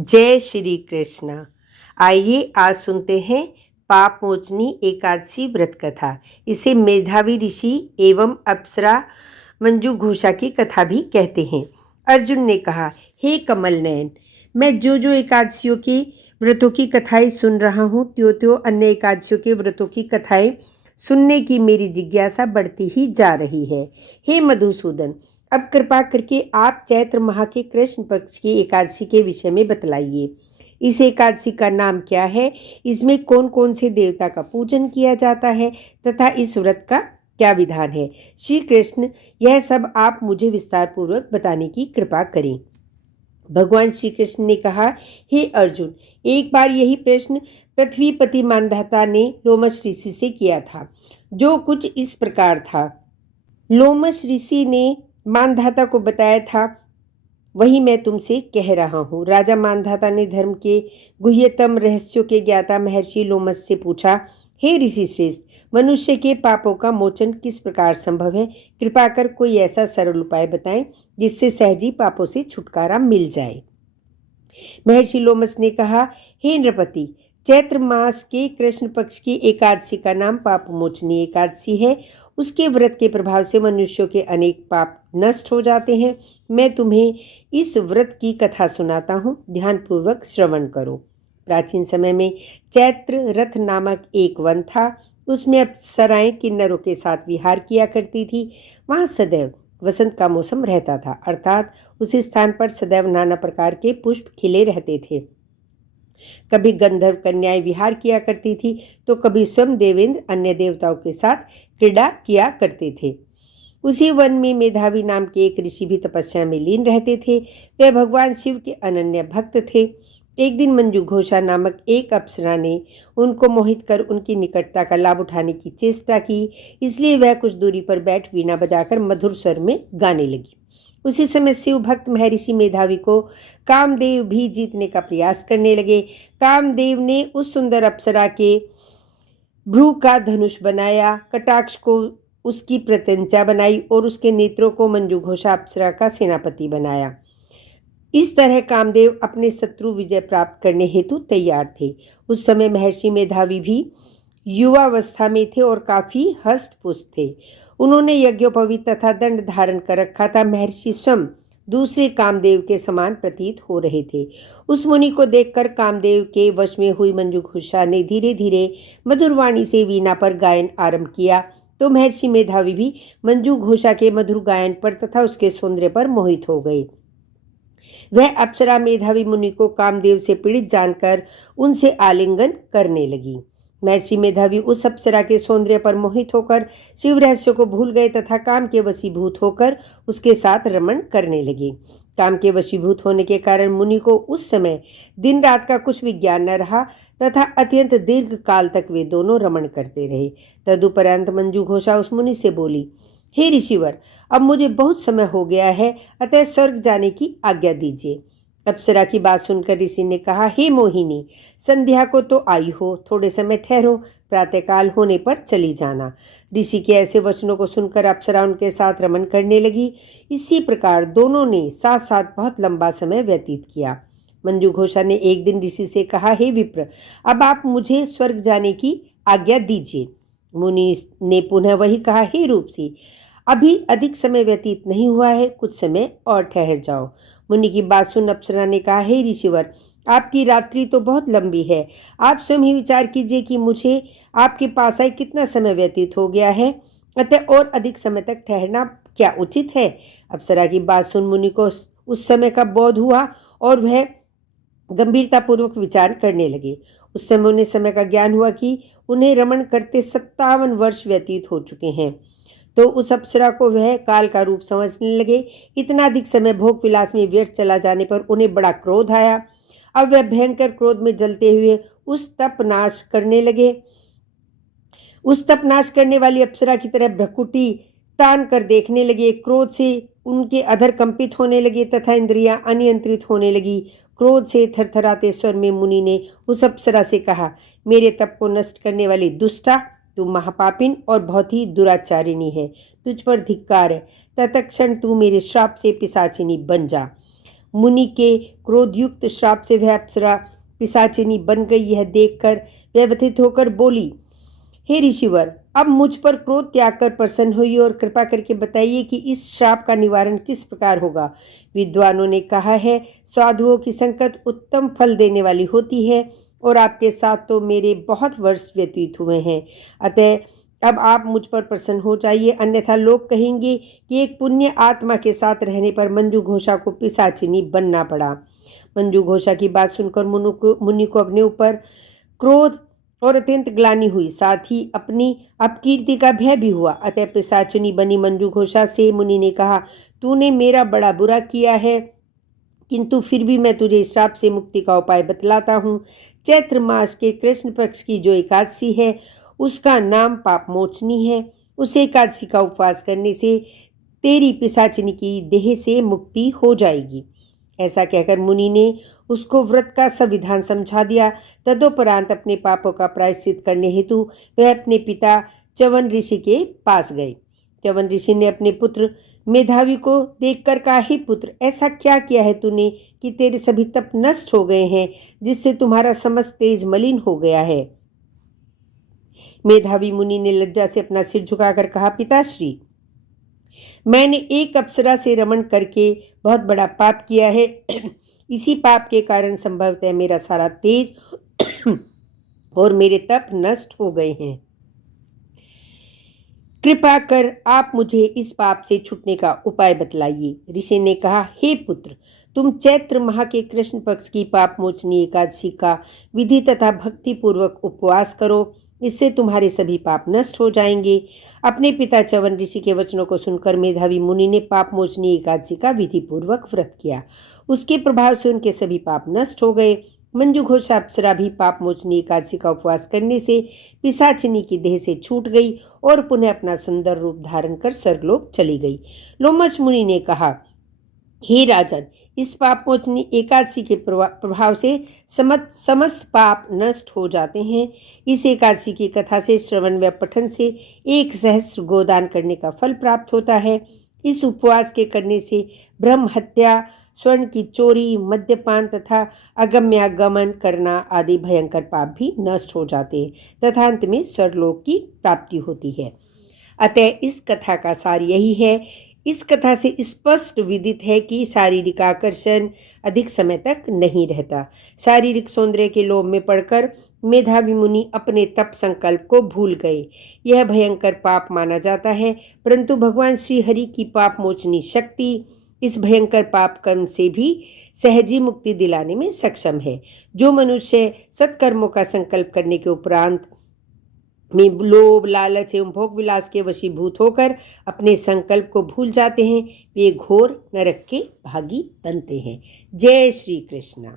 जय श्री कृष्ण। आइए आज सुनते हैं पाप मोचनी एकादशी व्रत कथा। इसे मेधावी ऋषि एवं अप्सरा मंजू घोषा की कथा भी कहते हैं। अर्जुन ने कहा, हे कमल नयन, मैं जो जो एकादशियों के व्रतों की कथाएं सुन रहा हूँ, त्यों त्यों अन्य एकादशियों के व्रतों की कथाएं सुनने की मेरी जिज्ञासा बढ़ती ही जा रही है। हे मधुसूदन, अब कृपा करके आप चैत्र माह के कृष्ण पक्ष की एकादशी के विषय में बतलाइए। इस एकादशी का नाम क्या है, इसमें कौन कौन से देवता का पूजन किया जाता है तथा इस व्रत का क्या विधान है। श्री कृष्ण, यह सब आप मुझे विस्तार पूर्वक बताने की कृपा करें। भगवान श्री कृष्ण ने कहा, हे अर्जुन, एक बार यही प्रश्न पृथ्वीपति मानधाता ने लोमश ऋषि से किया था। जो कुछ इस प्रकार था। लोमश ऋषि ने मानधाता को बताया था, वही मैं तुमसे कह रहा हूँ। राजा मानधाता ने धर्म के गुह्यतम रहस्यों के ज्ञाता महर्षि लोमश से पूछा, हे ऋषि श्रेष्ठ, मनुष्य के पापों का मोचन किस प्रकार संभव है। कृपा कर कोई ऐसा सरल उपाय बताएं जिससे सहजी पापों से छुटकारा मिल जाए। महर्षि लोमश ने कहा, हे नृपति, चैत्र मास के कृष्ण पक्ष की एकादशी का नाम पाप मोचनी एकादशी है। उसके व्रत के प्रभाव से मनुष्यों के अनेक पाप नष्ट हो जाते हैं। मैं तुम्हें इस व्रत की कथा सुनाता हूँ, ध्यानपूर्वक श्रवण करो। प्राचीन समय में चैत्र रथ नामक एक वन था। उसमें अप्सराएं किन्नरों के साथ विहार किया करती थी। वहाँ सदैव वसंत का मौसम रहता था, अर्थात उस स्थान पर सदैव नाना प्रकार के पुष्प खिले रहते थे। कभी गंधर्व कन्याएं विहार किया करती थी, तो कभी स्वयं देवेंद्र अन्य देवताओं के साथ क्रीड़ा किया करते थे। उसी वन में मेधावी नाम के एक ऋषि भी तपस्या में लीन रहते थे। वे भगवान शिव के अनन्य भक्त थे। एक दिन मंजू घोषा नामक एक अप्सरा ने उनको मोहित कर उनकी निकटता का लाभ उठाने की चेष्टा की। इसलिए वह कुछ दूरी पर बैठ वीणा बजाकर मधुर स्वर में गाने लगी। उसी समय शिव भक्त महर्षि मेधावी को कामदेव भी जीतने का प्रयास करने लगे। कामदेव ने उस सुंदर अप्सरा के भ्रू का धनुष बनाया, कटाक्ष को उसकी प्रत्यंचा बनाई और उसके नेत्रों को मंजू घोषा अप्सरा का सेनापति बनाया। इस तरह कामदेव अपने शत्रु विजय प्राप्त करने हेतु तैयार थे। उस समय महर्षि मेधावी भी युवावस्था में थे और काफी हष्ट पुष्ट थे। उन्होंने यज्ञोपवीत तथा दंड धारण कर रखा था। महर्षि स्वयं दूसरे कामदेव के समान प्रतीत हो रहे थे। उस मुनि को देखकर कामदेव के वश में हुई मंजू घोषा ने धीरे धीरे मधुरवाणी से वीणा पर गायन आरंभ किया, तो महर्षि मेधावी भी मंजू घोषा के मधुर गायन पर तथा उसके सौंदर्य पर मोहित हो गए। वह अप्सरा मेधावी मुनि को कामदेव से पीड़ित जानकर उनसे आलिंगन करने लगी। महर्षि मेधावी उस अप्सरा के सौंदर्य पर मोहित होकर शिव रहस्य को भूल गए तथा काम के वशीभूत होकर उसके साथ रमण करने लगे। काम के वशीभूत होने के कारण मुनि को उस समय दिन रात का कुछ विज्ञान न रहा तथा अत्यंत दीर्घ काल तक वे दोनों रमण करते रहे। तदुपरांत मंजू घोषा उस मुनि से बोली, हे ऋषिवर, अब मुझे बहुत समय हो गया है, अतः स्वर्ग जाने की आज्ञा दीजिए। अप्सरा की बात सुनकर ऋषि ने कहा, हे मोहिनी, संध्या को तो आई हो, थोड़े समय ठहरो, प्रातःकाल होने पर चली जाना। ऋषि के ऐसे वचनों को सुनकर अप्सरा उनके साथ रमण करने लगी। इसी प्रकार दोनों ने साथ साथ बहुत लंबा समय व्यतीत किया। मंजू घोषा ने एक दिन ऋषि से कहा, हे विप्र, अब आप मुझे स्वर्ग जाने की आज्ञा दीजिए। मुनि ने पुनः वही कहा, हे रूपसी, अभी अधिक समय व्यतीत नहीं हुआ है, कुछ समय और ठहर जाओ। मुनि की बात सुन अप्सरा ने कहा, हे ऋषिवर, आपकी रात्रि तो बहुत लंबी है। आप स्वयं ही विचार कीजिए कि मुझे आपके पास आए कितना समय व्यतीत हो गया है, अतः और अधिक समय तक ठहरना क्या उचित है। अप्सरा की बात सुन मुनि को उस समय का बोध हुआ और वह गंभीरतापूर्वक विचार करने लगे। उस समय उन्हें समय का ज्ञान हुआ कि उन्हें रमण करते 57 वर्ष व्यतीत हो चुके हैं। तो उस अप्सरा को वह काल का रूप समझने लगे। इतना अधिक समय भोग विलास में व्यर्थ चला जाने पर उन्हें बड़ा क्रोध आया। अब वह भयंकर क्रोध में जलते हुए उस तपनाश करने लगे। उस तपनाश करने वाली अप्सरा की तरह भ्रकुटी तान कर देखने लगे। क्रोध से उनके अधर कंपित होने लगे तथा इंद्रियां अनियंत्रित होने लगी। क्रोध से थरथराते स्वर में मुनि ने उस अप्सरा से कहा, मेरे तप को नष्ट करने वाली दुष्टा, तू महापापिन और बहुत ही दुराचारिणी है। तुझ पर धिक्कार है। तत्क्षण तू मेरे श्राप से पिशाचिनी बन जा। मुनि के क्रोधयुक्त श्राप से वह अप्सरा पिशाचिनी बन गई। यह देखकर वह व्यथित होकर बोली, हे ऋषिवर, अब मुझ पर क्रोध त्याग कर प्रसन्न हुई और कृपा करके बताइए कि इस श्राप का निवारण किस प्रकार होगा। विद्वानों ने कहा है, साधुओं की संगत उत्तम फल देने वाली होती है और आपके साथ तो मेरे बहुत वर्ष व्यतीत हुए हैं। अतः अब आप मुझ पर प्रसन्न हो जाइए, अन्यथा लोग कहेंगे कि एक पुण्य आत्मा के साथ रहने पर मंजू घोषा को पिशाचिनी बनना पड़ा। मंजू घोषा की बात सुनकर मुनि को अपने ऊपर क्रोध और अत्यंत ग्लानि हुई, साथ ही अपनी अपकीर्ति का भय भी हुआ। अतः पिशाचिनी बनी मंजू घोषा से मुनि ने कहा, तूने मेरा बड़ा बुरा किया है, किंतु फिर भी मैं तुझे श्राप से मुक्ति का उपाय बतलाता हूँ। चैत्र मास के कृष्ण पक्ष की जो एकादशी है उसका नाम पाप मोचनी है। उस एकादशी का उपवास करने से तेरी पिशाचिनी की देह से मुक्ति हो जाएगी। ऐसा कहकर मुनि ने उसको व्रत का संविधान समझा दिया। तदोपरांत अपने पापों का प्रायश्चित करने हेतु वह अपने पिता च्यवन ऋषि के पास गए। च्यवन ऋषि ने अपने पुत्र मेधावी को देखकर कहा, हे पुत्र, ऐसा क्या किया है तूने कि तेरे सभी तप नष्ट हो गए हैं, जिससे तुम्हारा समस्त तेज मलिन हो गया है। मेधावी मुनि ने लज्जा से अपना सिर झुकाकर कहा, पिताश्री, मैंने एक अप्सरा से रमण करके बहुत बड़ा पाप किया है। इसी पाप के कारण संभवतः मेरा सारा तेज और मेरे तप नष्ट हो गए हैं। कृपा कर आप मुझे इस पाप से छूटने का उपाय बतलाइए। ऋषि ने कहा, हे पुत्र, तुम चैत्र माह के कृष्ण पक्ष की पाप मोचनी एकादशी का विधि तथा भक्ति पूर्वक उपवास करो, इससे तुम्हारे सभी पाप नष्ट हो जाएंगे। अपने पिता च्यवन ऋषि के वचनों को सुनकर मेधावी मुनि ने पाप मोचनी एकादशी का विधि पूर्वक व्रत किया। उसके प्रभाव से उनके सभी पाप नष्ट हो गए। मंजू घोषा अप्सरा भी पाप मोचनी एकादशी का उपवास करने से पिशाचिनी की देह से छूट गई और पुनः अपना सुंदर रूप धारण कर स्वर्गलोक चली गई। लोमश मुनि ने कहा, हे राजन, इस पाप मोचनी एकादशी के प्रभाव से समस्त पाप नष्ट हो जाते हैं। इस एकादशी की कथा से श्रवण व पठन से 1 सहस्त्र गोदान करने का फल प्राप्त होता है। इस उपवास के करने से ब्रह्म हत्या, स्वर्ण की चोरी, मद्यपान तथा अगम्यागमन करना आदि भयंकर पाप भी नष्ट हो जाते हैं तथा अंत में स्वर्गलोक की प्राप्ति होती है। अतः इस कथा का सार यही है। इस कथा से स्पष्ट विदित है कि शारीरिक आकर्षण अधिक समय तक नहीं रहता। शारीरिक सौंदर्य के लोभ में पड़कर मेधावी मुनि अपने तप संकल्प को भूल गए। यह भयंकर पाप माना जाता है, परंतु भगवान श्री हरि की पाप मोचनी शक्ति इस भयंकर पाप कर्म से भी सहजी मुक्ति दिलाने में सक्षम है। जो मनुष्य सत्कर्मों का संकल्प करने के उपरांत में लोभ, लालच एवं भोग विलास के वशीभूत होकर अपने संकल्प को भूल जाते हैं, वे घोर नरक के भागी बनते हैं। जय श्री कृष्ण।